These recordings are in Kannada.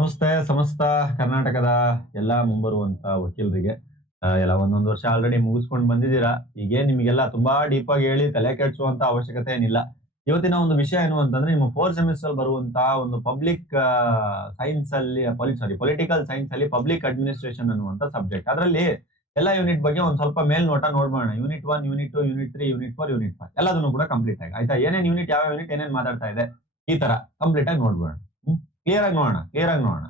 ನಮಸ್ತೆ ಸಮಸ್ತ ಕರ್ನಾಟಕದ ಎಲ್ಲ ಮುಂಬರುವಂತ ವಕೀಲರಿಗೆ ಎಲ್ಲ ಒಂದೊಂದು ವರ್ಷ ಆಲ್ರೆಡಿ ಮುಗಿಸ್ಕೊಂಡು ಬಂದಿದ್ದೀರಾ. ಈಗ ನಿಮಗೆಲ್ಲ ತುಂಬಾ ಡೀಪ್ ಆಗಿ ಹೇಳಿ ತಲೆ ಕೆಡಿಸುವಂತ ಅವಶ್ಯಕತೆ ಏನಿಲ್ಲ. ಇವತ್ತಿನ ಒಂದು ವಿಷಯ ಏನು ಅಂತಂದ್ರೆ ನಿಮ್ಮ ಫೋರ್ತ್ ಸೆಮಿಸ್ಟರ್ ಬರುವಂತ ಒಂದು ಪಬ್ಲಿಕ್ ಸೈನ್ಸ್ ಅಲ್ಲಿ ಪೊಲಿಟಿಕಲ್ ಸೈನ್ಸ್ ಅಲ್ಲಿ ಪಬ್ಲಿಕ್ ಅಡ್ಮಿನಿಸ್ಟ್ರೇಷನ್ ಅನ್ನುವಂತ ಸಬ್ಜೆಕ್ಟ್. ಅದರಲ್ಲಿ ಎಲ್ಲ ಯೂನಿಟ್ ಬಗ್ಗೆ ಒಂದ್ ಸ್ವಲ್ಪ ಮೇಲ್ನೋಟ ನೋಡ್ಬೋಣ. Unit 1, unit 2, unit 3, unit 4, unit 5 ಎಲ್ಲದನ್ನು ಕೂಡ ಕಂಪ್ಲೀಟ್ ಆಗಿ ಆಯ್ತಾ. ಏನೇನ್ ಯೂನಿಟ್ ಯಾವ ಯೂನಿಟ್ ಏನೇನ್ ಮಾತಾಡ್ತಾ ಇದೆ ಈ ತರ ಕಂಪ್ಲೀಟ್ ಆಗಿ ನೋಡ್ಬೋಣ. ಕ್ಲಿಯರ್ ಆಗಿ ನೋಡೋಣ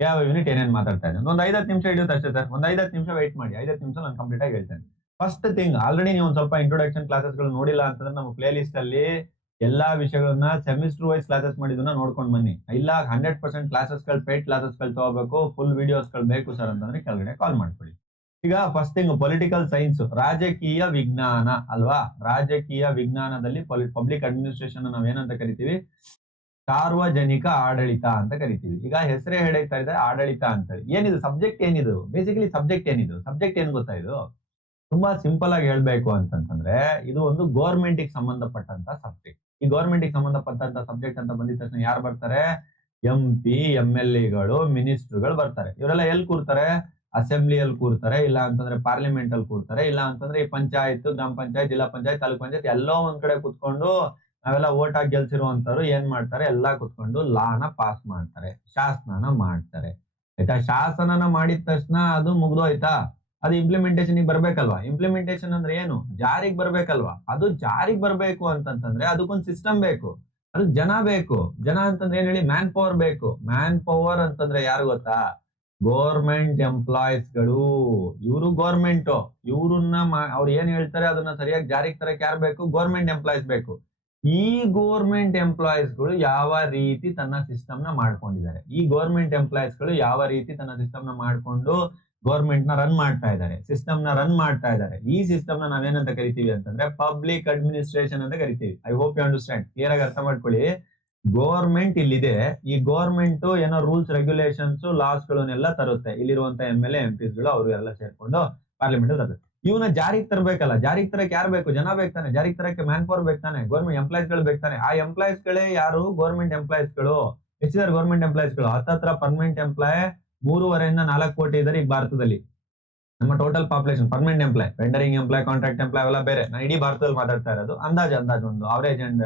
ಯಾವ ಯೂನಿಟ್ ಏನೇನ್ ಮಾತಾಡ್ತಾ ಇದೆ. ಒಂದು 5-10 ನಿಮಿಷ ಹಿಡಿಯುತ್ತೆ ಅಷ್ಟೇ ಸರ್. ಒಂದು 5-10 ನಿಮಿಷ ವೆಯ್ಟ್ ಮಾಡಿ. 5-10 ನಿಮಿಷ ನಾನು ಕಂಪ್ಲೀಟ್ ಆಗಿ ಹೇಳ್ತೇನೆ. ಫಸ್ಟ್ ಥಿಂಗ್, ಆಲ್ರೆಡಿ ನೀವು ಒಂದ್ ಸ್ವಲ್ಪ ಇಂಟ್ರೊಡಕ್ಷನ್ ಕ್ಲಾಸಸ್ ಗಳು ನೋಡಿಲ್ಲ ಅಂತಂದ್ರೆ ನಮ್ಮ ಪ್ಲೇ ಲಿಸ್ಟ್ ಅಲ್ಲಿ ಎಲ್ಲಾ ವಿಷಯಗಳನ್ನ ಸೆಮಿಸ್ಟರ್ ವೈಸ್ ಕ್ಲಾಸಸ್ ಮಾಡಿದನ್ನ ನೋಡ್ಕೊಂಡು ಬನ್ನಿ. ಇಲ್ಲ 100% ಕ್ಲಾಸಸ್ ಗಳು ಪೇಡ್ ಕ್ಲಾಸಸ್ ಗಳು ತಗೋಬೇಕು, ಫುಲ್ ವಿಡಿಯೋಸ್ ಗಳು ಬೇಕು ಸರ್ ಅಂತಂದ್ರೆ ಕೆಳಗಡೆ ಕಾಲ್ ಮಾಡ್ಕೊಳ್ಳಿ. ಈಗ ಫಸ್ಟ್ ಥಿಂಗ್, ಪೊಲಿಟಿಕಲ್ ಸೈನ್ಸ್ ರಾಜಕೀಯ ವಿಜ್ಞಾನ ಅಲ್ವಾ. ರಾಜಕೀಯ ವಿಜ್ಞಾನದಲ್ಲಿ ಪಬ್ಲಿಕ್ ಅಡ್ಮಿನಿಸ್ಟ್ರೇಷನ್ ನಾವೇನಂತ ಕರಿತೀವಿ, ಸಾರ್ವಜನಿಕ ಆಡಳಿತ ಅಂತ ಕರಿತೀವಿ. ಈಗ ಹೆಸರೇ ಹೇಳ್ತಾ ಇದೆ ಆಡಳಿತ ಅಂತ. ಏನಿದು ಸಬ್ಜೆಕ್ಟ್, ಏನಿದು ಬೇಸಿಕಲಿ ಸಬ್ಜೆಕ್ಟ್ ಏನಿದು, ಸಬ್ಜೆಕ್ಟ್ ಏನ್ ಗೊತ್ತಾ ಇದು? ತುಂಬಾ ಸಿಂಪಲ್ ಆಗಿ ಹೇಳ್ಬೇಕು ಅಂತಂತಂದ್ರೆ ಇದು ಒಂದು ಗೌರ್ಮೆಂಟ್ ಗೆ ಸಂಬಂಧಪಟ್ಟಂತ ಸಬ್ಜೆಕ್ಟ್. ಈ ಗೌರ್ಮೆಂಟ್ ಗೆ ಸಂಬಂಧಪಟ್ಟಂತ ಸಬ್ಜೆಕ್ಟ್ ಅಂತ ಬಂದಿದ ತಕ್ಷಣ ಯಾರು ಬರ್ತಾರೆ? MP, MLA ಗಳು, ಮಿನಿಸ್ಟರ್ಗಳು ಬರ್ತಾರೆ. ಇವರೆಲ್ಲ ಎಲ್ಲಿ ಕೂರ್ತಾರೆ? ಅಸೆಂಬ್ಲಿಯಲ್ಲಿ ಕೂರ್ತಾರೆ, ಇಲ್ಲ ಅಂತಂದ್ರೆ ಪಾರ್ಲಿಮೆಂಟ್ ಅಲ್ಲಿ ಕೂರ್ತಾರೆ, ಇಲ್ಲ ಅಂತಂದ್ರೆ ಈ ಪಂಚಾಯತ್, ಗ್ರಾಮ ಪಂಚಾಯತ್, ಜಿಲ್ಲಾ ಪಂಚಾಯತ್, ತಾಲೂಕ್ ಪಂಚಾಯತ್ ಎಲ್ಲೋ ಒಂದ್ ಕಡೆ ಕುತ್ಕೊಂಡು ನಾವೆಲ್ಲ ಓಟ್ ಹಾಕಿ ಗೆಲ್ಸಿರುವಂತವ್ರು ಏನ್ ಮಾಡ್ತಾರೆ? ಎಲ್ಲಾ ಕುತ್ಕೊಂಡು ಲಾನ ಪಾಸ್ ಮಾಡ್ತಾರೆ, ಶಾಸನನ ಮಾಡ್ತಾರೆ. ಆಯ್ತಾ? ಶಾಸನನ ಮಾಡಿದ ತಕ್ಷಣ ಅದು ಮುಗ್ದೋಯ್ತಾ? ಅದು ಇಂಪ್ಲಿಮೆಂಟೇಷನ್ ಬರ್ಬೇಕಲ್ವಾ? ಇಂಪ್ಲಿಮೆಂಟೇಷನ್ ಅಂದ್ರೆ ಏನು? ಜಾರಿಗೆ ಬರ್ಬೇಕಲ್ವಾ? ಅದು ಜಾರಿಗೆ ಬರ್ಬೇಕು ಅಂತಂತಂದ್ರೆ ಅದಕ್ಕೊಂದು ಸಿಸ್ಟಮ್ ಬೇಕು, ಅದಕ್ಕೆ ಜನ ಬೇಕು. ಜನ ಅಂತಂದ್ರೆ ಏನ್ ಹೇಳಿ? ಮ್ಯಾನ್ ಪವರ್ ಬೇಕು. ಮ್ಯಾನ್ ಪವರ್ ಅಂತಂದ್ರೆ ಯಾರು ಗೊತ್ತಾ? ಗೋರ್ಮೆಂಟ್ ಎಂಪ್ಲಾಯೀಸ್ ಗಳು. ಇವರು ಗೋರ್ಮೆಂಟ್, ಇವ್ರನ್ನ ಅವ್ರು ಏನ್ ಹೇಳ್ತಾರೆ ಅದನ್ನ ಸರಿಯಾಗಿ ಜಾರಿಗೆ ತರಕ್ ಯಾರು ಬೇಕು? ಗೋರ್ಮೆಂಟ್ ಎಂಪ್ಲಾಯೀಸ್ ಬೇಕು. ಈ ಗೋರ್ಮೆಂಟ್ ಎಂಪ್ಲಾಯೀಸ್ ಗಳು ಯಾವ ರೀತಿ ತನ್ನ ಸಿಸ್ಟಮ್ ನ ಮಾಡ್ಕೊಂಡಿದ್ದಾರೆ, ಈ ಗೋರ್ಮೆಂಟ್ ಎಂಪ್ಲಾಯೀಸ್ ಗಳು ಯಾವ ರೀತಿ ತನ್ನ ಸಿಸ್ಟಮ್ ನ ಮಾಡ್ಕೊಂಡು ಗೌರ್ಮೆಂಟ್ ನ ರನ್ ಮಾಡ್ತಾ ಇದ್ದಾರೆ, ಸಿಸ್ಟಮ್ ನ ರನ್ ಮಾಡ್ತಾ ಇದ್ದಾರೆ. ಈ ಸಿಸ್ಟಮ್ ನ ನಾವೇನಂತ ಕರಿತೀವಿ ಅಂತಂದ್ರೆ ಪಬ್ಲಿಕ್ ಅಡ್ಮಿನಿಸ್ಟ್ರೇಷನ್ ಅಂತ ಕರಿತೀವಿ. I hope you understand. Clear ಆಗಿ ಅರ್ಥ ಮಾಡ್ಕೊಳ್ಳಿ. ಗೋರ್ಮೆಂಟ್ ಇಲ್ಲಿದೆ. ಈ ಗೋರ್ಮೆಂಟ್ ಏನೋ ರೂಲ್ಸ್, ರೆಗ್ಯುಲೇಷನ್ಸ್, ಲಾಸ್ ಗಳನ್ನೆಲ್ಲ ತರುತ್ತೆ. ಇಲ್ಲಿರುವಂತ MLA, MPs ಗಳು ಅವರು ಎಲ್ಲ ಸೇರ್ಕೊಂಡು ಪಾರ್ಲಿಮೆಂಟ್ ತರುತ್ತೆ. ಇವನ್ನ ಜಾರಿಗೆ ತರಬೇಕಲ್ಲ. ಜಾರಿಗೆ ತರಕ್ಕೆ ಯಾರು ಬೇಕು? ಜನ ಬೇಕಾನೆ. ಜಾರಿಗೆ ತರಕ್ಕೆ ಮ್ಯಾನ್ ಪವರ್ ಬೇಕಾನೆ, ಗೌರ್ಮೆಂಟ್ ಎಂಪ್ಲಾಯ್ಸ್ ಗಳು ಬೇಕಾನೆ. ಆ ಎಂಪ್ಲಾಯ್ಸ್ ಗಳೇ ಯಾರು? ಗೌರ್ಮೆಂಟ್ ಎಂಪ್ಲಾಯ್ಸ್ ಗಳು. ಎಷ್ಟಿದ್ದಾರೆ ಗೌರ್ಮೆಂಟ್ ಎಂಪ್ಲಾಯ್ಸ್ ಗಳು? ಹತ್ತತ್ರ ಪರ್ಮನೆಂಟ್ ಎಂಪ್ಲಾಯ್ 3.5-4 ಕೋಟಿ ಇದ್ದಾರೆ ಈಗ ಭಾರತದಲ್ಲಿ. ನಮ್ಮ total population permanent employee, vendoring employee, contract employee ಅವೆಲ್ಲ ಬೇರೆ. ನಾನು ಇಡೀ ಭಾರತದಲ್ಲಿ ಮಾತಾಡ್ತಾ ಇರೋದು ಅಂದಾಜು ಒಂದು ಅವರೇಜ್ ಅಂಡ್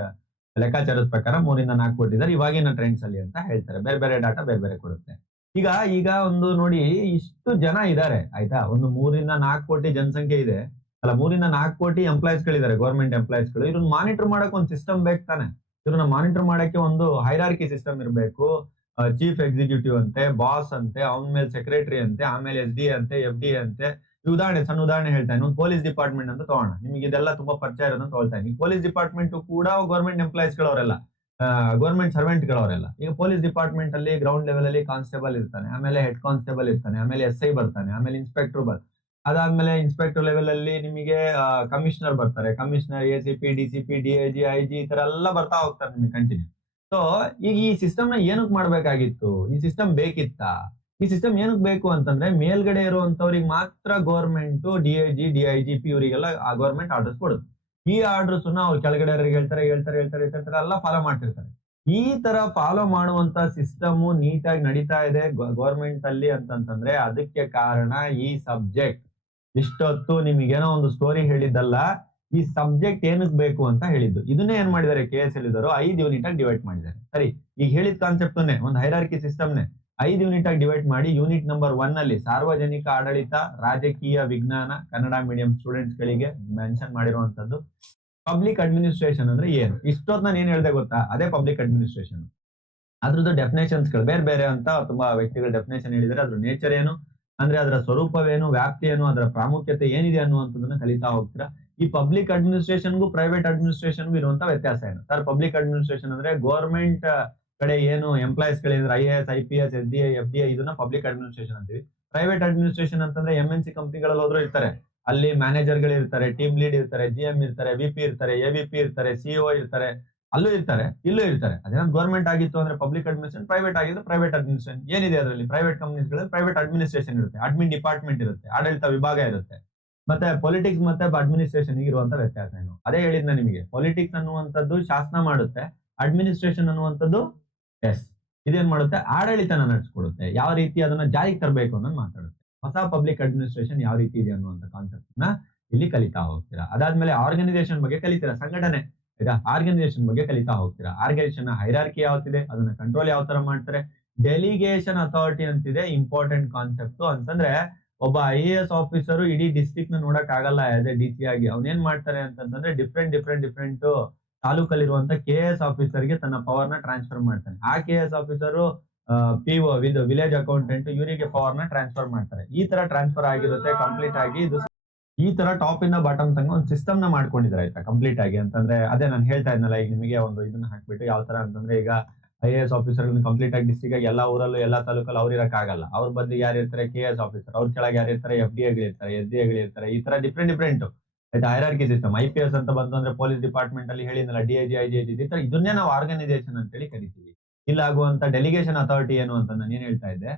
ಲೆಕ್ಕಾಚಾರದ ಪ್ರಕಾರ 3-4 ಕೋಟಿ ಇದ್ದಾರೆ ಇವಾಗಿನ ಟ್ರೆಂಡ್ಸ್ ಅಲ್ಲಿ ಅಂತ ಹೇಳ್ತಾರೆ. ಬೇರೆ ಬೇರೆ ಡಾಟಾ ಬೇರೆ ಬೇರೆ ಕೊಡುತ್ತೆ. ಈಗ ಒಂದು ನೋಡಿ, ಇಷ್ಟು ಜನ ಇದ್ದಾರೆ ಆಯ್ತಾ. ಒಂದು 3-4 ಕೋಟಿ ಜನಸಂಖ್ಯೆ ಇದೆ ಅಲ್ಲ, 3-4 ಕೋಟಿ ಎಂಪ್ಲಾಯ್ಸ್ ಗಳಿದ್ದಾರೆ, ಗೌರ್ಮೆಂಟ್ ಎಂಪ್ಲಾಯ್ಸ್ ಗಳು. ಇವ್ರನ್ನ ಮಾನಿಟರ್ ಮಾಡಕ್ ಒಂದು ಸಿಸ್ಟಮ್ ಬೇಕು ತಾನೆ. ಇವ್ರನ್ನ ಮಾನಿಟರ್ ಮಾಡಕ್ಕೆ ಒಂದು ಹೈರಾರ್ಕಿ ಸಿಸ್ಟಮ್ ಇರಬೇಕು. ಚೀಫ್ ಎಕ್ಸಿಕ್ಯೂಟಿವ್ ಅಂತೆ, ಬಾಸ್ ಅಂತೆ, ಅವನ ಮೇಲೆ ಸೆಕ್ರೆಟರಿ ಅಂತೆ, ಆಮೇಲೆ SDA ಅಂತೆ, FDA ಅಂತೆ. ಸಣ್ಣ ಉದಾಹರಣೆ ಹೇಳ್ತಾನೆ. ಒಂದು ಪೊಲೀಸ್ ಡಿಪಾರ್ಟ್ಮೆಂಟ್ ಅಂತ ತಗೋಣ. ನಿಮಗೆ ಇದೆಲ್ಲ ತುಂಬಾ ಪರಿಚಯ ಇರೋದನ್ನ ತಗೊಳ್ತಾನೆ. ಪೊಲೀಸ್ ಡಿಪಾರ್ಟ್ಮೆಂಟ್ ಕೂಡ ಗೌರ್ಮೆಂಟ್ ಎಂಪ್ಲಾಯ್ಸ್ ಗಳವರೆಲ್ಲ, ಗೌರ್ಮೆಂಟ್ ಸರ್ವೆಂಟ್ ಗಳವರೆಲ್ಲ. ಈಗ ಪೊಲೀಸ್ ಡಿಪಾರ್ಟ್ಮೆಂಟ್ ಅಲ್ಲಿ ಗ್ರೌಂಡ್ ಲೆವೆಲ್ ಅಲ್ಲಿ ಕಾನ್ಸ್ಟೇಬಲ್ ಇರ್ತಾನೆ, ಆಮೇಲೆ ಹೆಡ್ ಕಾನ್ಸ್ಟೇಬಲ್ ಇರ್ತಾನೆ, ಆಮೇಲೆ SI ಬರ್ತಾನೆ, ಆಮೇಲೆ ಇನ್ಸ್ಪೆಕ್ಟರ್ ಅದಾದ್ಮೇಲೆ ಇನ್ಸ್ಪೆಕ್ಟರ್ ಲೆವೆಲ್ ಅಲ್ಲಿ ನಿಮಗೆ ಕಮಿಷನರ್ ಬರ್ತಾರೆ, commissioner, ACP, DCP, DIG, IG ಈ ತರ ಎಲ್ಲ ಬರ್ತಾ ಹೋಗ್ತಾರೆ ನಿಮಗೆ ಕಂಟಿನ್ಯೂ. ಸೊ ಈಗ ಈ ಸಿಸ್ಟಮ್ ನ ಏನಕ್ಕೆ ಮಾಡ್ಬೇಕಾಗಿತ್ತು? ಈ ಸಿಸ್ಟಮ್ ಬೇಕಿತ್ತಾ? ಈ ಸಿಸ್ಟಮ್ ಏನಕ್ಕೆ ಬೇಕು ಅಂತಂದ್ರೆ ಮೇಲ್ಗಡೆ ಇರುವಂತವ್ರಿಗೆ ಮಾತ್ರ ಗೌರ್ಮೆಂಟ್ DIG, DIGP ಇವರಿಗೆಲ್ಲ ಆ ಗೌರ್ಮೆಂಟ್ ಆರ್ಡರ್ಸ್ ಕೊಡುತ್ತೆ. ಈ ಆರ್ಡರ್ಸ್ ಅವ್ರು ಕೆಳಗಡೆ ಹೇಳ್ತಾರೆ ಎಲ್ಲ ಫಾಲೋ ಮಾಡ್ತಿರ್ತಾರೆ. ಈ ತರ ಫಾಲೋ ಮಾಡುವಂತ ಸಿಸ್ಟಮ್ ನೀಟಾಗಿ ನಡೀತಾ ಇದೆ ಗೌರ್ಮೆಂಟ್ ಅಲ್ಲಿ ಅಂತಂತಂದ್ರೆ ಅದಕ್ಕೆ ಕಾರಣ ಈ ಸಬ್ಜೆಕ್ಟ್. ಇಷ್ಟೊತ್ತು ನಿಮಗೇನೋ ಒಂದು ಸ್ಟೋರಿ ಹೇಳಿದ್ದಲ್ಲ, ಈ ಸಬ್ಜೆಕ್ಟ್ ಏನಕ್ಕೆ ಬೇಕು ಅಂತ ಹೇಳಿದ್ದು. ಇದನ್ನೇ ಏನ್ ಮಾಡಿದ್ದಾರೆ KS ಹೇಳಿದರು, 5 ಯೂನಿಟ್ ಆಗಿ ಡಿವೈಡ್ ಮಾಡಿದ್ದಾರೆ. ಸರಿ, ಈಗ ಹೇಳಿದ ಕಾನ್ಸೆಪ್ಟ್ ಒಂದು ಹೈರಾರ್ಕಿ ಸಿಸ್ಟಮ್ನೆ 5 ಯೂನಿಟ್ ಆಗಿ ಡಿವೈಡ್ ಮಾಡಿ ಯೂನಿಟ್ ನಂಬರ್ 1 ಅಲ್ಲಿ ಸಾರ್ವಜನಿಕ ಆಡಳಿತ, ರಾಜಕೀಯ ವಿಜ್ಞಾನ, ಕನ್ನಡ ಮೀಡಿಯಂ ಸ್ಟೂಡೆಂಟ್ಸ್ ಗಳಿಗೆ ಮೆನ್ಷನ್ ಮಾಡಿರುವಂತದ್ದು. ಪಬ್ಲಿಕ್ ಅಡ್ಮಿನಿಸ್ಟ್ರೇಷನ್ ಅಂದ್ರೆ ಏನು? ಇಷ್ಟೊತ್ತು ನಾನು ಏನ್ ಹೇಳ್ದೆ ಗೊತ್ತಾ? ಅದೇ ಪಬ್ಲಿಕ್ ಅಡ್ಮಿನಿಸ್ಟ್ರೇಷನ್. ಅದ್ರದ್ದು ಡೆಫಿನೇಷನ್ಸ್ ಗಳು ಬೇರೆ ಬೇರೆ ಅಂತ ತುಂಬಾ ವ್ಯಕ್ತಿಗಳು ಡೆಫಿನೇಷನ್ ಹೇಳಿದರೆ. ಅದ್ರ ನೇಚರ್ ಏನು ಅಂದ್ರೆ, ಅದರ ಸ್ವರೂಪವೇನು, ವ್ಯಾಪ್ತಿ ಏನು, ಅದರ ಪ್ರಾಮುಖ್ಯತೆ ಏನಿದೆ ಅನ್ನುವಂಥದ್ದನ್ನ ಕಲಿತಾ ಹೋಗ್ತೀರಾ. ಈ ಪಬ್ಲಿಕ್ ಅಡ್ಮಿನಿಸ್ಟ್ರೇಷನ್ಗೂ ಪ್ರೈವೇಟ್ ಅಡ್ಮಿನಿಸ್ಟ್ರೇಷನ್ಗೂ ಇರುವಂತ ವ್ಯತ್ಯಾಸ ಏನು ಸರ್? ಪಬ್ಲಿಕ್ ಅಡ್ಮಿನಿಸ್ಟ್ರೇಷನ್ ಅಂದ್ರೆ ಗೌರ್ಮೆಂಟ್ ಕಡೆ ಏನು ಎಂಪ್ಲಾಯ್ಸ್ ಗಳಿದ್ರೆ IAS, IPS, SDA, FDA ಇದನ್ನ ಪಬ್ಲಿಕ್ ಅಡ್ಮಿನಿಸ್ಟ್ರೇಷನ್ ಅಂತೀವಿ. ಪ್ರೈವೇಟ್ ಅಡ್ಮಿನಿಸ್ಟ್ರೇಷನ್ ಅಂತಂದ್ರೆ MNC ಕಂಪನಿಗಳಲ್ಲಿ ಹೋದ್ರು ಇರ್ತಾರೆ, ಅಲ್ಲಿ ಮ್ಯಾನೇಜರ್ ಗಳು ಇರ್ತಾರೆ, ಟೀಮ್ ಲೀಡ್ ಇರ್ತಾರೆ, GM ಇರ್ತಾರೆ, VP ಇರ್ತಾರೆ, AVP ಇರ್ತಾರೆ, CEO ಇರ್ತಾರೆ, ಅಲ್ಲೂ ಇರ್ತಾರೆ, ಇಲ್ಲೂ ಇರ್ತಾರೆ. ಅದೇನಾದ್ರು ಗೌರ್ಮೆಂಟ್ ಆಗಿತ್ತು ಅಂದ್ರೆ ಪಬ್ಲಿಕ್ ಅಡ್ಮಿನಿಸ್ಟ್ರೇಷನ್, ಪ್ರೈವೇಟ್ ಆಗಿದ್ರೆ ಪ್ರೈವೇಟ್ ಅಡ್ಮಿನಿಸ್ಟ್ರೇಷನ್. ಏನಿದೆ ಅದರಲ್ಲಿ? ಪ್ರೈವೇಟ್ ಕಂಪನೀಸ್ ಗಳಲ್ಲಿ ಪ್ರೈವೇಟ್ ಅಡ್ಮಿನಿಸ್ಟ್ರೇಷನ್ ಇರುತ್ತೆ, ಅಡ್ಮಿನ್ ಡಿಪಾರ್ಟ್ಮೆಂಟ್ ಇರುತ್ತೆ, ಆಡಳಿತ ವಿಭಾಗ ಇರುತ್ತೆ. ಮತ್ತೆ ಪೊಲಿಟಿಕ್ಸ್ ಮತ್ತೆ ಅಡ್ಮಿನಿಸ್ಟ್ರೇಷನ್ ಇರುವಂತ ವ್ಯತ್ಯಾಸ ಏನು? ಅದೇ ಹೇಳಿದ್ನ ನಿಮಗೆ. ಪೊಲಿಟಿಕ್ಸ್ ಅನ್ನುವಂಥದ್ದು ಶಾಸನ ಮಾಡುತ್ತೆ, ಅಡ್ಮಿನಿಸ್ಟ್ರೇಷನ್ ಅನ್ನುವಂಥದ್ದು ಎಸ್ ಇದೇನ್ ಮಾಡುತ್ತೆ, ಆಡಳಿತನ ನಡೆಸ್ಕೊಡುತ್ತೆ. ಯಾವ ರೀತಿ ಅದನ್ನ ಜಾರಿಗೆ ತರಬೇಕು ಅನ್ನೋದು ಮಾತಾಡುತ್ತೆ. ಹೊಸ ಪಬ್ಲಿಕ್ ಅಡ್ಮಿನಿಸ್ಟ್ರೇಷನ್ ಯಾವ ರೀತಿ ಇದೆ ಅನ್ನುವಂತ ಕಾನ್ಸೆಪ್ಟ್ ನ ಇಲ್ಲಿ ಕಲಿತಾ ಹೋಗ್ತೀರಾ. ಅದಾದ್ಮೇಲೆ ಆರ್ಗನೈಸೇಷನ್ ಬಗ್ಗೆ ಕಲಿತೀರಾ, ಸಂಘಟನೆ. ಆಯ್ತಾ, ಆರ್ಗನೈಸೇಷನ್ ಬಗ್ಗೆ ಕಲಿತಾ ಹೋಗ್ತೀರಾ. ಆರ್ಗನೈಸೇಷನ್ ಹೈರಾರ್ಕಿ ಯಾವತ್ತಿದೆ, ಅದನ್ನ ಕಂಟ್ರೋಲ್ ಯಾವ ತರ ಮಾಡ್ತಾರೆ. ಡೆಲಿಗೇಷನ್ ಅಥಾರಿಟಿ ಅಂತಿದೆ, ಇಂಪಾರ್ಟೆಂಟ್ ಕಾನ್ಸೆಪ್ಟ್. ಅಂತಂದ್ರೆ ಒಬ್ಬ IAS ಆಫೀಸರ್ ಇಡೀ ಡಿಸ್ಟ್ರಿಕ್ಟ್ ನ ನೋಡಕ್ ಆಗಲ್ಲ ಆಸ್ ಎ DC ಆಗಿ. ಅವ್ನೇನ್ ಮಾಡ್ತಾರೆ ಅಂತಂದ್ರೆ ಡಿಫ್ರೆಂಟ್ ತಾಲೂಕಲ್ಲಿರುವಂತ KS ಆಫೀಸರ್ಗೆ ತನ್ನ ಪವರ್ ನ ಟ್ರಾನ್ಸ್ಫರ್ ಮಾಡ್ತಾನೆ. ಆ KS officer PO village accountant ಇವರಿಗೆ ಪವರ್ ನ ಟ್ರಾನ್ಸ್ಫರ್ ಮಾಡ್ತಾರೆ. ಈ ತರ ಟ್ರಾನ್ಸ್ಫರ್ ಆಗಿರುತ್ತೆ ಕಂಪ್ಲೀಟ್ ಆಗಿ. ಇದು ಈ ತರ ಟಾಪ್ ಇಂದ ಬಾಟಮ್ ತನಕ ಒಂದು ಸಿಸ್ಟಮ್ ನ ಮಾಡ್ಕೊಂಡಿದ್ದಾರೆ ಆಯ್ತಾ, ಕಂಪ್ಲೀಟ್ ಆಗಿ. ಅಂತಂದ್ರೆ ಅದೇ ನಾನು ಹೇಳ್ತಾ ಇದ್ನಲ್ಲ, ಈಗ ನಿಮಗೆ ಒಂದು ಇದನ್ನ ಹಾಕ್ಬಿಟ್ಟು ಯಾವ ತರ ಅಂತಂದ್ರೆ, ಈಗ IAS ಆಫೀಸರ್ ಕಂಪ್ಲೀಟ್ ಆಗಿ ಡಿಸ್ಟ್ರಿಕ್ಟ್ ಆಗಿ ಎಲ್ಲಾ ಊರಲ್ಲೂ ಎಲ್ಲಾ ತಾಲೂಕಲ್ಲಿ ಅವ್ರು ಇರಕ್ ಆಗಲ್ಲ. ಅವ್ರ ಬದಲಿಗೆ ಯಾರು ಇರ್ತಾರೆ, KS ಆಫೀಸರ್. ಅವ್ರ ಕೆಳಗೆ ಯಾರು ಇರ್ತಾರೆ, FDAಗಳಿರ್ತಾರೆ, SDAಗಳಿರ್ತಾರೆ. ಈ ತರ ಡಿಫ್ರೆಂಟ್ ಆಯ್ತಾ, ಹೈರಾರ್ಕಿ ಸಿಸ್ಟಮ್. IPS ಅಂತ ಬಂತು ಅಂದ್ರೆ ಪೊಲೀಸ್ ಡಿಪಾರ್ಟ್ಮೆಂಟ್ ಅಲ್ಲಿ ಹೇಳಿದ್ನಲ್ಲ, DIG IGG ಈ ತರ. ಇದನ್ನೇ ನಾವು ಆರ್ಗನೈಸೇಷನ್ ಅಂತ ಹೇಳಿ ಕರಿತೀವಿ. ಇಲ್ಲಾಗುವಂತ ಡೆಲಿಗೇಷನ್ ಅಥಾರಿಟಿ ಏನು ಅಂತ ನಾನು ಏನ್ ಹೇಳ್ತಾ ಇದ್ದೆ,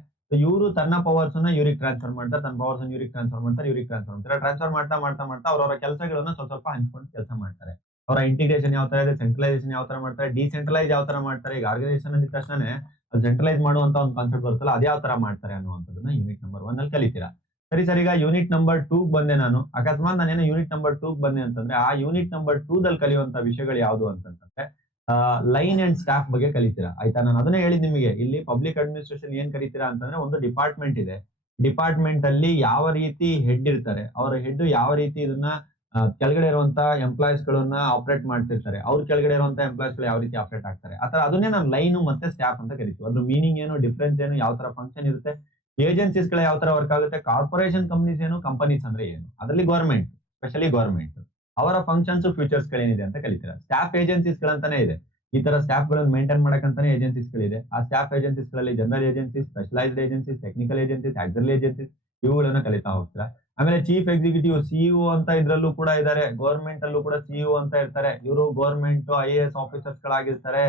ಇವರು ತನ್ನ ಪವರ್ಸ್ ನ ಇವ್ರಿಗೆ ಟ್ರಾನ್ಸ್ಫರ್ ಮಾಡ್ತಾರೆ, ತನ್ನ ಪವರ್ಸ್ ಇವ್ರಿಗೆ ಟ್ರಾನ್ಸ್ಫರ್ ಮಾಡ್ತಾರೆ, ಇವ್ರಿಗೆ ಟ್ರಾನ್ಸ್ಫರ್ ಮಾಡ್ತಾರೆ. ಟ್ರಾನ್ಸ್ಫರ್ ಮಾಡ್ತಾ ಅವ್ರವರ ಕೆಲಸಗಳನ್ನ ಸ್ವಲ್ಪ ಹಂಚ್ಕೊಂಡು ಕೆಲಸ ಮಾಡ್ತಾರೆ. ಅವರ ಇಂಟಿಗ್ರೇಷನ್ ಯಾವ ತರ ಇದೆ, ಸೆಂಟ್ರಲೈಸೇಷನ್ ಯಾವ ತರ ಮಾಡ್ತಾರೆ, ಡಿಸೆಂಟ್ರಲೈಸ್ ಯಾವ ತರ ಮಾಡ್ತಾರೆ. ಈಗ ಆರ್ಗನೈಸೇಷನ್ ಅಂದ ತಕ್ಷಣನೇ ಅದು ಸೆಂಟ್ರಲೈಸ್ ಮಾಡುವಂತ ಒಂದು ಕಾನ್ಸೆಪ್ಟ್ ಬರುತ್ತಲ್ಲ, ಅದೇ ಯಾವ ತರ ಮಾಡ್ತಾರೆ ಅನ್ನುವಂಥದ್ದನ್ನ ಯೂನಿಟ್ ನಂಬರ್ 1 ಅಲ್ಲಿ ಕಲಿತೀರಾ. ಸರಿ ಸರ್, ಈಗ ಯೂನಿಟ್ ನಂಬರ್ 2 ಬಂದೆ ನಾನು. ಅಕಸ್ಮಾತ್ ನಾನೇನೋ ಯೂನಿಟ್ ನಂಬರ್ 2 ಬಂದೆ ಅಂತಂದ್ರೆ, ಆ ಯೂನಿಟ್ ನಂಬರ್ 2 ದಲ್ಲಿ ಕಲಿಯುವಂತ ವಿಷಯಗಳು ಯಾವುದು ಅಂತಂದ್ರೆ, ಲೈನ್ ಅಂಡ್ ಸ್ಟಾಫ್ ಬಗ್ಗೆ ಕಲಿತೀರಾ. ಆಯ್ತಾ, ನಾನು ಅದನ್ನೇ ಹೇಳಿದ್ ನಿಮಗೆ. ಇಲ್ಲಿ ಪಬ್ಲಿಕ್ ಅಡ್ಮಿನಿಸ್ಟ್ರೇಷನ್ ಏನ್ ಕಲಿತೀರಾ ಅಂತಂದ್ರೆ, ಒಂದು ಡಿಪಾರ್ಟ್ಮೆಂಟ್ ಇದೆ. ಡಿಪಾರ್ಟ್ಮೆಂಟ್ ಅಲ್ಲಿ ಯಾವ ರೀತಿ ಹೆಡ್ ಇರ್ತಾರೆ, ಅವರ ಹೆಡ್ ಯಾವ ರೀತಿ ಇದನ್ನ ಕೆಳಗಡೆ ಇರುವಂತ ಎಂಪ್ಲಾಯೀಸ್ ಗಳನ್ನ ಆಪರೇಟ್ ಮಾಡ್ತಿರ್ತಾರೆ, ಅವ್ರ ಕೆಳಗಡೆ ಇರುವಂತ ಎಂಪ್ಲಾಯೀಸ್ ಗಳು ಯಾವ ರೀತಿ ಆಪರೇಟ್ ಆಗ್ತಾರೆ. ಆತರ ಅದನ್ನೇ ನಾನು ಲೈನು ಮತ್ತೆ ಸ್ಟಾಫ್ ಅಂತ ಕರಿತೀವಿ. ಅದ್ರ ಮೀನಿಂಗ್ ಏನು, ಡಿಫ್ರೆನ್ಸ್ ಏನು, ಯಾವ ತರ ಫಂಕ್ಷನ್ ಇರುತ್ತೆ, ಏಜೆನ್ಸೀಸ್ ಗಳ ಯಾವ ತರ ವರ್ಕ್ ಆಗುತ್ತೆ, ಕಾರ್ಪೊರೇಷನ್ ಕಂಪನೀಸ್ ಏನು, ಕಂಪನೀಸ್ ಅಂದ್ರೆ ಏನು, ಅದರಲ್ಲಿ ಗವರ್ಮೆಂಟ್, ಸ್ಪೆಷಲಿ ಗವರ್ಮೆಂಟ್, ಅವರ ಫಂಕ್ಷನ್ಸ್ ಫ್ಯೂಚರ್ಸ್ ಗಳೇನಿದೆ ಅಂತ ಕಲಿತೀರಾ. ಸ್ಟಾಫ್ ಏಜೆನ್ಸೀಸ್ ಗಳಂತಾನೆ ಇದೆ. ಈ ತರ ಸ್ಟಾಫ್ ಗಳನ್ನ ಮೇಂಟೈನ್ ಮಾಡಕ್ಕಂತಾನೆ ಏಜೆನ್ಸೀಸ್ ಗಳಿದೆ. ಆ ಸ್ಟಾಫ್ ಏಜೆನ್ಸೀಸ್ ಗಳಲ್ಲಿ general agencies, specialised agencies, technical agencies, auxiliary agencies, ಇವುಗಳನ್ನ ಕಲಿತಾ ಹೋಗ್ತೀರಾ. ಆಮೇಲೆ ಚೀಫ್ ಎಕ್ಸಿಕ್ಯೂಟಿವ್ CEO ಅಂತ ಇದ್ರಲ್ಲೂ ಕೂಡ ಇದ್ದಾರೆ. ಗವರ್ಮೆಂಟ್ ಅಲ್ಲೂ ಕೂಡ CEO ಅಂತ ಇರ್ತಾರೆ. ಇವರು ಗವರ್ಮೆಂಟ್ IAS ಆಫೀಸರ್ಸ್ ಗಳಾಗಿರ್ತಾರೆ,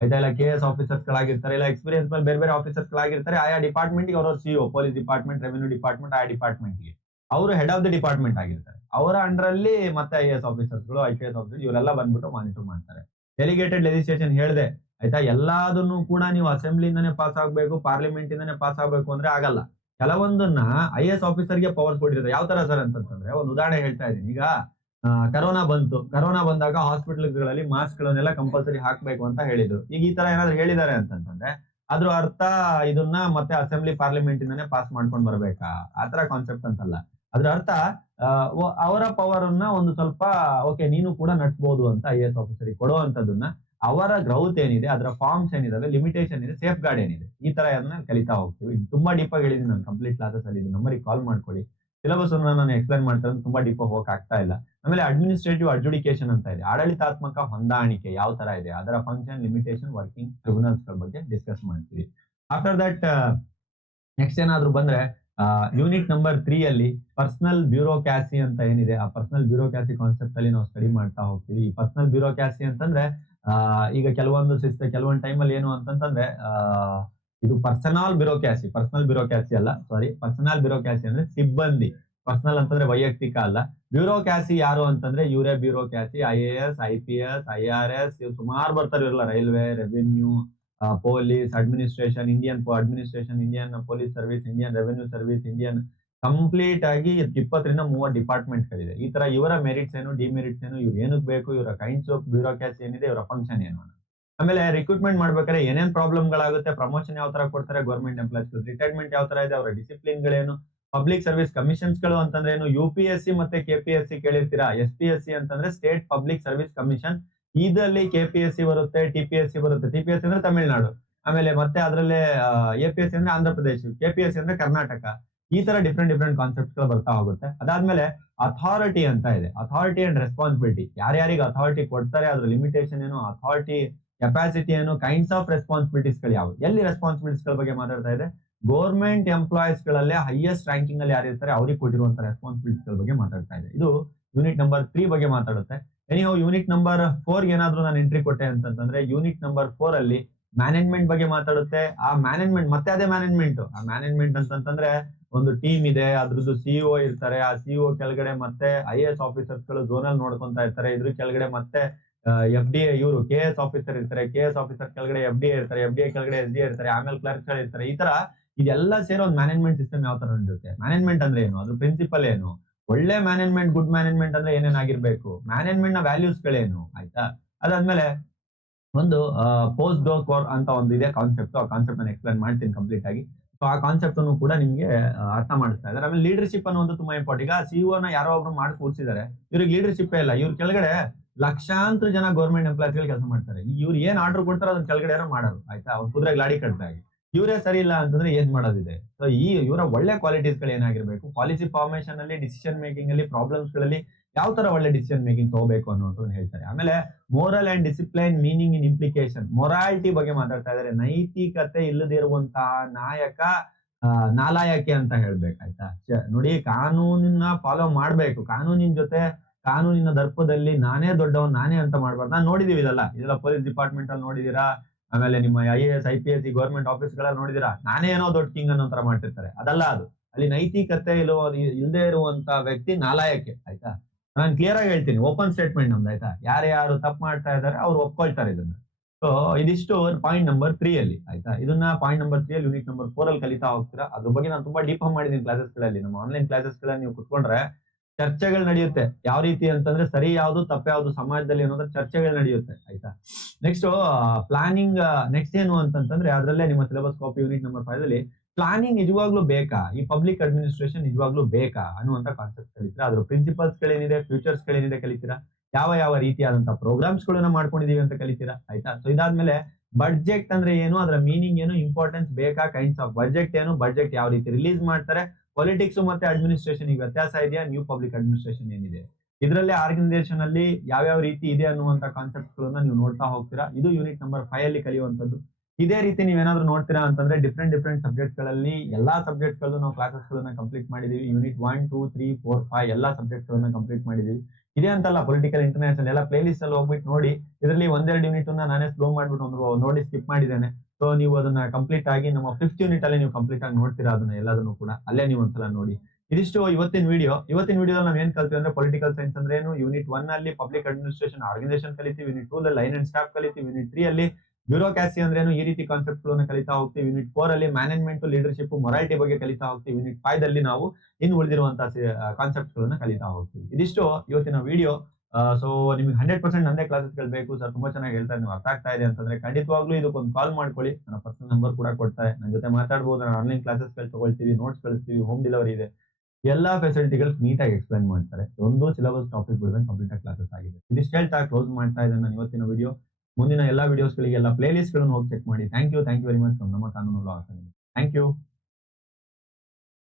ಆಯ್ತಾ, ಇಲ್ಲ KS ಆಫೀಸರ್ಸ್ ಗಳಾಗಿರ್ತಾರೆ, ಇಲ್ಲ ಎಕ್ಸ್ಪೀರಿಯನ್ಸ್ ಮೇಲೆ ಬೇರೆ ಆಫೀಸರ್ಸ್ ಗಳಾಗಿರ್ತಾರೆ. ಆಯಾ ಡಿಪಾರ್ಟ್ಮೆಂಟ್ ಗೆ ಅವರು CEO, police department, revenue department, ಆಯಾ ಡಿಪಾರ್ಟ್ಮೆಂಟ್ ಗೆ ಅವರು ಹೆಡ್ ಆಫ್ ದ ಡಿಪಾರ್ಟ್ಮೆಂಟ್ ಆಗಿರ್ತಾರೆ. ಅವರ ಅಂಡರ್ ಅಲ್ಲಿ ಮತ್ತೆ IAS ಆಫೀಸರ್ಸ್ ಗಳು, IPS ಆಫೀಸರ್ ಇವರೆಲ್ಲ ಬಂದ್ಬಿಟ್ಟು ಮಾನಿಟರ್ ಮಾಡ್ತಾರೆ. ಡೆಲಿಗೇಟೆಡ್ ಲೆಜಿಸ್ಲೇಷನ್ ಹೇಳಿದೆ ಆಯ್ತಾ. ಎಲ್ಲದನ್ನು ಕೂಡ ನೀವು ಅಸೆಂಬ್ಲಿಯಿಂದನೇ ಪಾಸ್ ಆಗ್ಬೇಕು, ಪಾರ್ಲಿಮೆಂಟ್ ಇಂದಾನೆ ಪಾಸ್ ಆಗ್ಬೇಕು ಅಂದ್ರೆ ಆಗಲ್ಲ. ಕೆಲವೊಂದನ್ನ IAS ಆಫೀಸರ್ಗೆ ಪವರ್ಸ್ ಕೊಟ್ಟಿರ್ತಾರೆ. ಯಾವ ತರ ಸರ್ ಅಂತಂದ್ರೆ, ಒಂದು ಉದಾಹರಣೆ ಹೇಳ್ತಾ ಇದ್ದೀನಿ. ಈಗ ಕರೋನಾ ಬಂತು. ಕರೋನಾ ಬಂದಾಗ ಹಾಸ್ಪಿಟಲ್ಗಳಲ್ಲಿ ಮಾಸ್ಕ್ ಗಳನ್ನೆಲ್ಲ ಕಂಪಲ್ಸರಿ ಹಾಕ್ಬೇಕು ಅಂತ ಹೇಳಿದ್ರು. ಈಗ ಈ ತರ ಏನಾದ್ರು ಹೇಳಿದ್ದಾರೆ ಅಂತಂದ್ರೆ, ಅದ್ರ ಅರ್ಥ ಇದನ್ನ ಮತ್ತೆ ಅಸೆಂಬ್ಲಿ ಪಾರ್ಲಿಮೆಂಟ್ ಇಂದಾನೆ ಪಾಸ್ ಮಾಡ್ಕೊಂಡು ಬರ್ಬೇಕಾ, ಆತರ ಕಾನ್ಸೆಪ್ಟ್ ಅಂತಲ್ಲ. ಅದ್ರ ಅರ್ಥ ಅವರ ಪವರ್ ಅನ್ನ ಒಂದು ಸ್ವಲ್ಪ ಓಕೆ ನೀನು ಕೂಡ ನಡ್ಸ್ಬೋದು ಅಂತ IAS ಆಫೀಸರ್ ಕೊಡುವಂತದನ್ನ, ಅವರ ಗ್ರೌತ್ ಏನಿದೆ, ಅದರ ಫಾರ್ಮ್ಸ್ ಏನಿದಾವೆ, ಲಿಮಿಟೇಷನ್ ಇದೆ, ಸೇಫ್ ಗಾರ್ಡ್ ಏನಿದೆ, ಈ ತರ ಅದನ್ನ ಕಲಿತಾ ಹೋಗ್ತೀವಿ. ತುಂಬಾ ಡೀಪ್ ಆಗಿ ಹೇಳಿದೀನಿ ನಾನು ಕಂಪ್ಲೀಟ್ ಕ್ಲಾಸಸ್ ಅಲ್ಲಿ. ಇದು ನಂಬರಿಗೆ ಕಾಲ್ ಮಾಡ್ಕೊಳ್ಳಿ. ಸಿಲೆಬಸ್ ಅನ್ನ ನಾನು ಎಕ್ಸ್ಪ್ಲೈನ್ ಮಾಡ್ತಾರೆ, ತುಂಬಾ ಡೀಪ್ ಆಗಿ ಹೋಗಕ್ ಆಗ್ತಾ ಇಲ್ಲ. ಆಮೇಲೆ ಅಡ್ಮಿನಿಸ್ಟ್ರೇಟಿವ್ ಅಡ್ಜುಡಿಕೇಶನ್ ಅಂತ ಇದೆ. ಆಡಳಿತಾತ್ಮಕ ಹೊಂದಾಣಿಕೆ ಯಾವ ತರ ಇದೆ, ಅದರ ಫಂಕ್ಷನ್, ಲಿಮಿಟೇಷನ್, ವರ್ಕಿಂಗ್, ಟ್ರಿಬ್ಯುನಲ್ಸ್ ಗಳ ಬಗ್ಗೆ ಡಿಸ್ಕಸ್ ಮಾಡ್ತೀವಿ. ಆಫ್ಟರ್ ದಟ್ ನೆಕ್ಸ್ಟ್ ಏನಾದ್ರು ಬಂದ್ರೆ, ಯೂನಿಟ್ ನಂಬರ್ 3 ಅಲ್ಲಿ ಪರ್ಸನಲ್ ಬ್ಯೂರೋಕ್ಯಾಸಿ ಅಂತ ಏನಿದೆ, ಆ ಪರ್ಸನಲ್ ಬ್ಯೂರೋಕ್ಯಾಸಿ ಕಾನ್ಸೆಪ್ಟ್ ಅಲ್ಲಿ ನಾವು ಸ್ಟಡಿ ಮಾಡ್ತಾ ಹೋಗ್ತೀವಿ. ಈ ಪರ್ಸನಲ್ ಬ್ಯೂರೋಕ್ಯಾಸಿ ಅಂತಂದ್ರೆ, ಈಗ ಕೆಲವೊಂದು ಟೈಮ್ ಅಲ್ಲಿ ಏನು ಅಂತಂದ್ರೆ, ಇದು ಪರ್ಸನಲ್ ಬ್ಯೂರೋಕ್ಯಾಸಿ ಅಲ್ಲ, ಸಾರಿ, ಪರ್ಸನಲ್ ಬ್ಯೂರೋಕ್ಯಾಸಿ ಅಂದ್ರೆ ಸಿಬ್ಬಂದಿ. ಪರ್ಸನಲ್ ಅಂತಂದ್ರೆ ವೈಯಕ್ತಿಕ ಅಲ್ಲ. ಬ್ಯೂರೋಕ್ಯಾಸಿ ಯಾರು ಅಂತಂದ್ರೆ ಇವರೇ ಬ್ಯೂರೋಕ್ಯಾಸಿ. IAS, IPS, IRS ಸುಮಾರು ಬರ್ತಾರೆ ಇರಲ್ಲ. Railway, revenue, police administration, Indian police service, Indian revenue service, Indian complete ಆಗಿ 20 ರಿಂದ 30 ಡಿಪಾರ್ಟ್ಮೆಂಟ್ ಗಳಿದೆ. ಈ ತರ ಇವರ ಮೆರಿಟ್ಸ್ ಏನು, ಡಿಮೆರಿಟ್ಸ್ ಏನು, ಇವ್ರು ಏನಕ್ಕೆ ಬೇಕು, ಇವರ ಕೈಂಡ್ಸ್ ಆಫ್ ಬ್ಯೂರೋಕ್ಯಾಸಿ ಏನಿದೆ, ಇವರ ಫಂಕ್ಷನ್ ಏನು. ಆಮೇಲೆ ರಿಕ್ರೂಟ್ಮೆಂಟ್ ಮಾಡ್ಬೇಕಾದ್ರೆ ಏನೇನ್ ಪ್ರಾಬ್ಲಮ್ ಗಳಾಗುತ್ತೆ, ಪ್ರಮೋಷನ್ ಯಾವ ತರ ಕೊಡ್ತಾರೆ ಗವರ್ಮೆಂಟ್ ಎಂಪ್ಲಾಯ್ಸ್, ರಿಟೈರ್ಮೆಂಟ್ ಯಾವ ತರ ಇದೆ, ಅವರ ಡಿಸಿಪ್ಲಿನ್ ಗಳೇನು, ಪಬ್ಲಿಕ್ ಸರ್ವಿಸ್ ಕಮಿಷನ್ಸ್ ಗಳು ಅಂತಂದ್ರೆ ಏನು, UPSC ಮತ್ತೆ KPSC ಕೇಳಿರ್ತೀರಾ. SPSC ಅಂತಂದ್ರೆ ಸ್ಟೇಟ್ ಪಬ್ಲಿಕ್ ಸರ್ವಿಸ್ ಕಮಿಷನ್. ಇದರಲ್ಲಿ KPSC ಬರುತ್ತೆ, TPSC ಬರುತ್ತೆ. TPSC ಅಂದ್ರೆ ತಮಿಳುನಾಡು, ಆಮೇಲೆ ಮತ್ತೆ ಅದರಲ್ಲೇ APSC ಅಂದ್ರೆ ಆಂಧ್ರ ಪ್ರದೇಶ, KPSC ಅಂದ್ರೆ ಕರ್ನಾಟಕ. ಈ ತರ ಡಿಫ್ರೆಂಟ್ ಕಾನ್ಸೆಪ್ಟ್ಸ್ ಗಳು ಬರ್ತಾ ಹೋಗುತ್ತೆ. ಅದಾದ್ಮೇಲೆ ಅಥಾರಿಟಿ ಅಂತ ಇದೆ. ಅಥಾರಿಟಿ ಅಂಡ್ ರೆಸ್ಪಾನ್ಸಿಬಿಲಿಟಿ, ಯಾರ್ಯಾರಿಗೆ ಅಥಾರಿಟಿ ಕೊಡ್ತಾರೆ, ಅದ್ರ ಲಿಮಿಟೇಷನ್ ಏನು, ಅಥಾರಿಟಿ ಕೆಪಾಸಿಟಿ ಏನು, ಕೈಂಡ್ಸ್ ಆಫ್ ರೆಸ್ಪಾನ್ಸಿಬಿಲಿಟೀಸ್ ಗಳು ಯಾವ, ಎಲ್ಲಿ ರೆಸ್ಪಾನ್ಸಿಬಿಲಿಟೀಸ್ ಗಳ ಬಗ್ಗೆ ಮಾತಾಡ್ತಾ ಇದೆ. ಗೌರ್ಮೆಂಟ್ ಎಂಪ್ಲಾಯೀಸ್ ಗಳಲ್ಲೇ ಹೈಯೆಸ್ಟ್ ರ್ಯಾಂಕಿಂಗ್ ಅಲ್ಲಿ ಯಾರು ಇರ್ತಾರೆ ಅವ್ರಿಗೆ ಕೊಟ್ಟಿರುವಂತ ರೆಸ್ಪಾನ್ಸಿಬಿಲಿಟೀಸ್ ಗಳ ಬಗ್ಗೆ ಮಾತಾಡ್ತಾ ಇದೆ. ಇದು ಯೂನಿಟ್ ನಂಬರ್ 3 ಬಗ್ಗೆ ಮಾತಾಡುತ್ತೆ. ಎನಿಹೌ ಯೂನಿಟ್ ನಂಬರ್ 4 ಏನಾದ್ರೂ ನಾನು ಎಂಟ್ರಿ ಕೊಟ್ಟೆ ಅಂತಂದ್ರೆ, ಯೂನಿಟ್ ನಂಬರ್ 4 ಅಲ್ಲಿ ಮ್ಯಾನೇಜ್ಮೆಂಟ್ ಬಗ್ಗೆ ಮಾತಾಡುತ್ತೆ. ಆ ಮ್ಯಾನೇಜ್ಮೆಂಟ್ ಮತ್ತೆ ಅದೇ ಮ್ಯಾನೇಜ್ಮೆಂಟ್. ಆ ಮ್ಯಾನೇಜ್ಮೆಂಟ್ ಅಂತಂದ್ರೆ ಒಂದು ಟೀಮ್ ಇದೆ, ಅದ್ರದ್ದು CEO ಇರ್ತಾರೆ. ಆ CEO ಕೆಳಗಡೆ ಮತ್ತೆ IAS ಆಫೀಸರ್ಸ್ ಗಳು ಝೋನಲ್ ನೋಡ್ಕೊಂತಾ ಇರ್ತಾರೆ. ಇದ್ರ ಕೆಳಗಡೆ ಮತ್ತೆ ಎಫ್ ಡಿ ಎ ಇವರು ಕೆ ಎಸ್ ಆಫೀಸರ್ ಇರ್ತಾರೆ, ಕೆ ಎಸ್ ಆಫೀಸರ್ ಕೆಳಗಡೆ ಎಫ್ ಡಿ ಎ ಇರ್ತಾರೆ, ಎಫ್ ಡಿ ಎ ಕೆಳಗಡೆ ಎಸ್ ಡಿ ಎ ಇರ್ತಾರೆ, ಆಮೇಲೆ ಕ್ಲರ್ಕ್ ಇರ್ತಾರೆ. ಈ ತರ ಇದೆಲ್ಲ ಸೇರೋ ಒಂದು ಮ್ಯಾನೇಜ್ಮೆಂಟ್ ಸಿಸ್ಟಮ್ ಯಾವ ತರ ನಡೆಯುತ್ತೆ. ಮ್ಯಾನೇಜ್ಮೆಂಟ್ ಅಂದ್ರೆ ಏನು, ಅದ್ರ ಪ್ರಿನ್ಸಿಪಲ್ ಏನು, ಒಳ್ಳೆ ಮ್ಯಾನೇಜ್ಮೆಂಟ್ ಗುಡ್ ಮ್ಯಾನೇಜ್ಮೆಂಟ್ ಅಂದ್ರೆ ಏನೇನಾಗಿರ್ಬೇಕು, ಮ್ಯಾನೇಜ್ಮೆಂಟ್ ನ ವ್ಯಾಲ್ಯೂಸ್ ಗಳೇನು ಆಯ್ತಾ. ಅದಾದ್ಮೇಲೆ ಒಂದು ಪೋಸ್ಟ್ ಡೋಕ್ ಅಂತ ಒಂದು ಇದೆ ಕಾನ್ಸೆಪ್ಟ್. ಆ ಕಾನ್ಸೆಪ್ಟ್ ನಾನು ಎಕ್ಸ್ಪ್ಲೈನ್ ಮಾಡ್ತೀನಿ ಕಂಪ್ಲೀಟ್ ಆಗಿ. ಸೊ ಆ ಕಾನ್ಸೆಪ್ಟ್ ಅನ್ನು ಕೂಡ ನಿಮ್ಗೆ ಅರ್ಥ ಮಾಡಿಸ್ತಾ ಇದ್ದಾರೆ. ಆಮೇಲೆ ಲೀಡರ್ಶಿಪ್ ಅನ್ನೋದು ತುಂಬಾ ಇಂಪಾರ್ಟೆಂಟ್. ಈಗ ಸಿಇಒ ನ ಯಾರೋ ಒಬ್ರು ಮಾಡಿ ಕೂರಿಸಿದ್ದಾರೆ, ಇವ್ರಿಗೆ ಲೀಡರ್ಶಿಪ್ ಇಲ್ಲ. ಇವ್ರ ಕೆಳಗಡೆ ಲಕ್ಷಾಂತರ ಜನ ಗೌರ್ಮೆಂಟ್ ಎಂಪ್ಲಾಯ್ಸ್ ಗಳು ಕೆಲಸ ಮಾಡ್ತಾರೆ. ಇವ್ರು ಏನ್ ಆರ್ಡರ್ ಕೊಡ್ತಾರೋ ಅದನ್ನ ಕೆಳಗಡೆ ಯಾರೋ ಮಾಡೋರು ಆಯ್ತಾ. ಅವ್ರು ಕುದುರೆ ಗಾಡಿ ಕಟ್ಟಾಗಿ ಇವರೇ ಸರಿ ಇಲ್ಲ ಅಂತಂದ್ರೆ ಏನ್ ಮಾಡೋದಿದೆ. ಸೊ ಇವರ ಒಳ್ಳೆ ಕ್ವಾಲಿಟೀಸ್ ಗಳು ಏನಾಗಿರ್ಬೇಕು, ಪಾಲಿಸಿ ಫಾರ್ಮೇಶನ್ ಅಲ್ಲಿ, ಡಿಸಿಷನ್ ಮೇಕಿಂಗ್ ಅಲ್ಲಿ, ಪ್ರಾಬ್ಲಮ್ಸ್ ಗಳಲ್ಲಿ ಯಾವ ತರ ಒಳ್ಳೆ ಡಿಸಿಷನ್ ಮೇಕಿಂಗ್ ತಗೋಬೇಕು ಅನ್ನೋದನ್ನ ಹೇಳ್ತಾರೆ. ಆಮೇಲೆ moral and discipline meaning in implication, morality ಬಗ್ಗೆ ಮಾತಾಡ್ತಾ ಇದ್ದಾರೆ. ನೈತಿಕತೆ ಇಲ್ಲದಿರುವಂತಹ ನಾಯಕ ನಾಲಾಯಕಿ ಅಂತ ಹೇಳ್ಬೇಕಾಯ್ತಾ. ನೋಡಿ, ಕಾನೂನಿನ ಫಾಲೋ ಮಾಡ್ಬೇಕು. ಕಾನೂನಿನ ದರ್ಪದಲ್ಲಿ ನಾನೇ ದೊಡ್ಡವನ್ ನಾನೇ ಅಂತ ಮಾಡ್ಬಾರ್ದು. ನಾನು ನೋಡಿದೀವಿ ಇದೆಲ್ಲ ಪೊಲೀಸ್ ಡಿಪಾರ್ಟ್ಮೆಂಟ್ ಅಲ್ಲಿ ನೋಡಿದೀರಾ, ಆಮೇಲೆ ನಿಮ್ಮ IAS IPS ಗೌರ್ಮೆಂಟ್ ಆಫೀಸ್ ಗಳಲ್ಲಿ ನೋಡಿದೀರಾ, ನಾನೇ ಏನೋ ದೊಡ್ಡ ಕಿಂಗ್ ಅನ್ನೋ ತರ ಮಾಡ್ತಿರ್ತಾರೆ. ಅದಲ್ಲ ಅದು. ಅಲ್ಲಿ ನೈತಿಕತೆ ಇಲ್ಲದೆ ಇರುವಂತ ವ್ಯಕ್ತಿ ನಾಲಾಯಕೆ ಆಯ್ತಾ. ನಾನು ಕ್ಲಿಯರ್ ಆಗಿ ಹೇಳ್ತೀನಿ, ಓಪನ್ ಸ್ಟೇಟ್ಮೆಂಟ್ ನಮ್ದು ಆಯ್ತಾ. ಯಾರು ತಪ್ಪು ಮಾಡ್ತಾ ಇದ್ದಾರೆ ಅವ್ರು ಒಪ್ಕೊಳ್ತಾರೆ ಇದನ್ನ. ಸೊ ಇದಿಷ್ಟು ಪಾಯಿಂಟ್ ನಂಬರ್ 3 ಅಲ್ಲಿ ಆಯ್ತಾ. ಇದನ್ನ ಪಾಯಿಂಟ್ ನಂಬರ್ 3 ಅಲ್ಲಿ ಯೂನಿಟ್ ನಂಬರ್ 4 ಅಲ್ಲಿ ಕಲಿತಾ ಹೋಗ್ತೀರಾ. ಅದ್ರ ಬಗ್ಗೆ ನಾನು ತುಂಬಾ ಡೀಪ್ ಆಗಿ ಮಾಡಿದ್ದೀನಿ ಕ್ಲಾಸಸ್ ಗಳಲ್ಲಿ. ನಮ್ಮ ಆನ್ಲೈನ್ ಕ್ಲಾಸಸ್ ಗಳಲ್ಲಿ ನೀವು ಕುತ್ಕೊಂಡ್ರೆ ಚರ್ಚೆಗಳು ನಡೆಯುತ್ತೆ. ಯಾವ ರೀತಿ ಅಂತಂದ್ರೆ ಸರಿ ಯಾವ್ದು ತಪ್ಪು ಯಾವ್ದು ಸಮಾಜದಲ್ಲಿ ಅನ್ನೋದ್ರ ಚರ್ಚೆಗಳು ನಡೆಯುತ್ತೆ ಆಯ್ತಾ. Next planning. ನೆಕ್ಸ್ಟ್ ಏನು ಅಂತಂದ್ರೆ ಅದರಲ್ಲೇ ನಿಮ್ಮ ಸಿಲೆಬಸ್ ಕಾಪಿ ಯೂನಿಟ್ ನಂಬರ್ 5 ಅಲ್ಲಿ ಪ್ಲಾನಿಂಗ್ ನಿಜವಾಗ್ಲೂ ಬೇಕಾ, ಈ ಪಬ್ಲಿಕ್ ಅಡ್ಮಿನಿಸ್ಟ್ರೇಷನ್ ನಿಜವಾಗ್ಲೂ ಬೇಕಾ ಅನ್ನುವಂತ ಕಾನ್ಸೆಪ್ಟ್ ಕಲಿತೀರಾ. ಅದ್ರ ಪ್ರಿನ್ಸಿಪಲ್ಸ್ ಗಳೇನಿದೆ, ಫ್ಯೂಚರ್ಸ್ ಗಳೇನಿದೆ ಕಲಿತೀರಾ. ಯಾವ ರೀತಿಯಾದಂತಹ ಪ್ರೋಗ್ರಾಮ್ಸ್ ಗಳನ್ನ ಮಾಡ್ಕೊಂಡಿದೀವಿ ಅಂತ ಕಲಿತೀರಾ ಆಯ್ತಾ. ಸೊ ಇದಾದ್ಮೇಲೆ ಬಡ್ಜೆಟ್ ಅಂದ್ರೆ ಏನು, ಅದರ ಮೀನಿಂಗ್ ಏನು, ಇಂಪಾರ್ಟೆನ್ಸ್ ಬೇಕಾ, ಕೈಂಡ್ಸ್ ಆಫ್ ಬಡ್ಜೆಟ್ ಏನು, ಬಡ್ಜೆಟ್ ಯಾವ ರೀತಿ ರಿಲೀಸ್ ಮಾಡ್ತಾರೆ, ಪೊಲಿಟಿಕ್ಸ್ ಮತ್ತೆ ಅಡ್ಮಿನಿಸ್ಟ್ರೇಷನ್ ಈಗ ವ್ಯತ್ಯಾಸ ಇದೆಯಾ, ನ್ಯೂ ಪಬ್ಲಿಕ್ ಅಡ್ಮಿನಿಸ್ಟ್ರೇಷನ್ ಏನಿದೆ, ಇದರಲ್ಲಿ ಆರ್ಗನೈಸೇಷನ್ ಅಲ್ಲಿ ಯಾವ ರೀತಿ ಇದೆ ಅನ್ನುವಂತ ಕಾನ್ಸೆಪ್ಟ್ ಗಳನ್ನ ನೀವು ನೋಡ್ತಾ ಹೋಗ್ತೀರಾ. ಇದು ಯೂನಿಟ್ ನಂಬರ್ 5 ಅಲ್ಲಿ ಕಲಿಯುವಂತದ್ದು. ಇದೇ ರೀತಿ ನೀವೇನಾದ್ರೂ ನೋಡ್ತೀರಾ ಅಂತಂದ್ರೆ ಡಿಫ್ರೆಂಟ್ ಸಬ್ಜೆಕ್ಟ್ ಗಳಲ್ಲಿ ಎಲ್ಲಾ ಸಬ್ಜೆಕ್ಟ್ ಗಳು ನಾವು ಕ್ಲಾಸಸ್ ಗಳನ್ನ ಕಂಪ್ಲೀಟ್ ಮಾಡಿದೀವಿ. ಯೂನಿಟ್ 1 2 3 4 5 ಎಲ್ಲಾ ಸಬ್ಜೆಕ್ಟ್ ಗಳನ್ನ ಕಂಪ್ಲೀಟ್ ಮಾಡಿದೀವಿ. ಇದೇ ಅಂತಲ್ಲ, ಪೊಲಿಟಿಕಲ್ ಇಂಟರ್ನ್ಯಾಷನಲ್ ಎಲ್ಲ ಪ್ಲೇ ಲಿಸ್ಟ್ ಅಲ್ಲಿ ಹೋಗ್ಬಿಟ್ಟು ನೋಡಿ. ಇದರಲ್ಲಿ ಒಂದೆರಡು ಯೂನಿಟ್ ನಾನೇ ಸ್ಲೋ ಮಾಡ್ಬಿಟ್ಟು ನೋಡಿ ಸ್ಕಿಪ್ ಮಾಡಿದ್ದೇನೆ. ಸೊ ನೀವು ಅದನ್ನ ಕಂಪ್ಲೀಟ್ ಆಗಿ ನಮ್ಮ 5th ಯೂನಿಟ್ ಅಲ್ಲಿ ನೀವು ಕಂಪ್ಲೀಟ್ ಆಗಿ ನೋಡ್ತೀರಾ ಅದನ್ನ ಎಲ್ಲದನ್ನು ಕೂಡ. ಅಲ್ಲೇ ನೀವು ಒಂದ್ಸಲ ನೋಡಿ. ಇದಿಷ್ಟು ಇವತ್ತಿನ ವಿಡಿಯೋದಲ್ಲಿ ನಾವ್ ಏನ್ ಕಲ್ತೀವಿ ಅಂದ್ರೆ ಪೊಲಿಟಿಕಲ್ ಸೈನ್ಸ್ ಅಂದ್ರೆ ಏನು, ಯೂನಿಟ್ 1 ಅಲ್ಲಿ ಪಬ್ಲಿಕ್ ಅಡ್ಮಿನಿಸ್ಟ್ರೇಷನ್ ಆರ್ಗನೈಸೇಷನ್ ಕಲಿತೀವಿ, ಯೂನಿಟ್ 2 ಅಲ್ಲಿ ಲೈನ್ ಅಂಡ್ ಸ್ಟಾಫ್ ಕಲಿತೀವಿ, ಯೂನಿಟ್ 3 ಅಲ್ಲಿ ಬ್ಯೂರೋಕ್ರಾಸಿ ಅಂದ್ರೆ ಏನು, ಈ ರೀತಿ ಕಾನ್ಸೆಪ್ಟ್ ಗಳನ್ನ ಕಲಿತಾ ಹೋಗ್ತೀವಿ. ಯೂನಿಟ್ 4 ಅಲ್ಲಿ ಮ್ಯಾನೇಜ್ಮೆಂಟ್, ಲೀಡರ್ಶಿಪ್, ಮೊರಾಲಿಟಿ ಬಗ್ಗೆ ಕಲಿತಾ ಹೋಗ್ತೀವಿ. ಯೂನಿಟ್ 5 ಅಲ್ಲಿ ನಾವು ಇನ್ನು ಉಳಿದಿರುವಂತಹ ಕಾನ್ಸೆಪ್ಟ್ ಗಳನ್ನ ಕಲಿತಾ ಹೋಗ್ತೀವಿ. ಇದಿಷ್ಟು ಇವತ್ತಿನ ವಿಡಿಯೋ. ಸೊ ನಿಮ್ಗೆ 100% ನಂದೇ ಕ್ಲಾಸಸ್ ಗಳು ಬೇಕು ಸರ್, ತುಂಬಾ ಚೆನ್ನಾಗಿ ಹೇಳ್ತಾರೆ, ನೀವು ಅರ್ಥ ಆಗ್ತಾ ಇದೆ ಅಂತಂದ್ರೆ ಖಂಡಿತವಾಗ್ಲೂ ಇದಕ್ಕೊಂದು ಕಾಲ್ ಮಾಡ್ಕೊಳ್ಳಿ. ನನ್ನ ಪರ್ಸನಲ್ ನಂಬರ್ ಕೂಡ ಕೊಡ್ತಾರೆ, ನನ್ನ ಜೊತೆ ಮಾತಾಡ್ಬೋದು. ನಾನು ಆನ್ಲೈನ್ ಕ್ಲಾಸಸ್ ಗಳು ತಗೊಳ್ತೀವಿ, ನೋಟ್ಸ್ ಕಳಿಸ್ತೀವಿ, ಹೋಮ್ ಡೆಲಿವರಿ ಇದೆ, ಎಲ್ಲಾ ಫೆಸಿಲಿಟಿಗಳು ನೀಟಾಗಿ ಎಕ್ಸ್ಪ್ಲೈನ್ ಮಾಡ್ತಾರೆ. ಒಂದು ಸಿಲೆಬಸ್ ಟಾಪಿಕ್ ಬಿಡದಂಗೆ ಕಂಪ್ಲೀಟ್ ಆಗಿ ಕ್ಲಾಸಸ್ ಆಗಿದೆ. ಇದಿಷ್ಟು ಹೇಳ್ತಾ ಕ್ಲೋಸ್ ಮಾಡ್ತಾ ಇದ್ದೇನೆ ನಾನು ಇವತ್ತಿನ ವಿಡಿಯೋ. ಮುಂದಿನ ಎಲ್ಲಾ ವಿಡಿಯೋಸ್ಗಳಿಗೆ ಎಲ್ಲ ಪ್ಲೇ ಲಿಸ್ಟ್ ಗಳನ್ನು ಹೋಗಿ ಚೆಕ್ ಮಾಡಿ. Thank you very much. ನಮ್ಮ ಕಾನೂನು ಲಾ ಅಕಾಡೆಮಿ. Thank you.